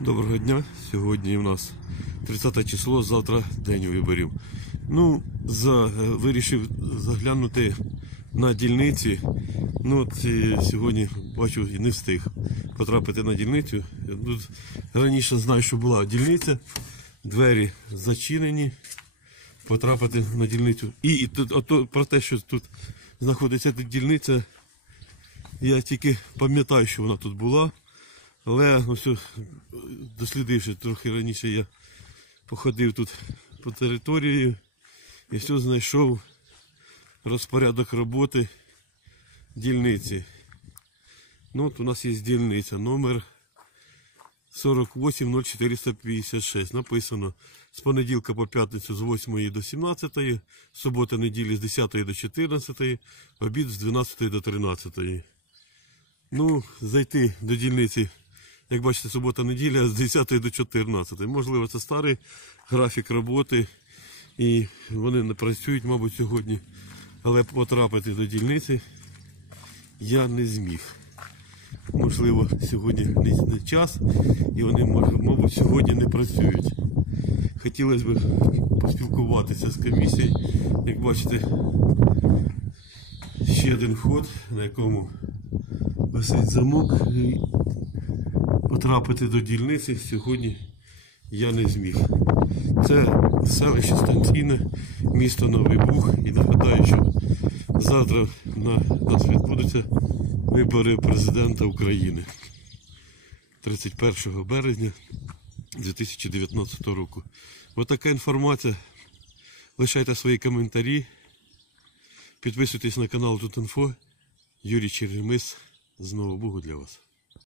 Доброго дня. Сьогодні у нас 30 число, завтра день виборів. Ну, за, е, вирішив заглянути на дільниці. Ну, от, е, сьогодні бачу і не встиг потрапити на дільницю. Тут раніше знаю, що була дільниця, двері зачинені. Потрапити на дільницю. І, і ото, про те, що тут знаходиться дільниця, я тільки пам'ятаю, що вона тут була. Але ось, дослідивши трохи раніше, я походив тут по території і все знайшов розпорядок роботи дільниці. Ну, от у нас є дільниця номер 480 Написано з понеділка по п'ятницю з 8 до 17, субота неділі з 10 до 14, обід з 12 до 13. Ну, зайти до дільниці, як бачите, субота-неділя з 10 до 14. Можливо, це старий графік роботи, і вони не працюють, мабуть, сьогодні. Але потрапити до дільниці я не зміг. Можливо, сьогодні не час, і вони, мабуть, сьогодні не працюють. Хотілося б поспілкуватися з комісією. Як бачите, ще один вход, на якому висить замок. Потрапити до дільниці сьогодні я не зміг. Це селище Станційне, місто Новий Буг. І нагадаю, що завтра на нас відбудуться вибори президента України 31 березня 2019 року. Отака інформація. Лишайте свої коментарі. Підписуйтесь на канал Тутінфо. Юрій Черемис Нового Бугу для вас.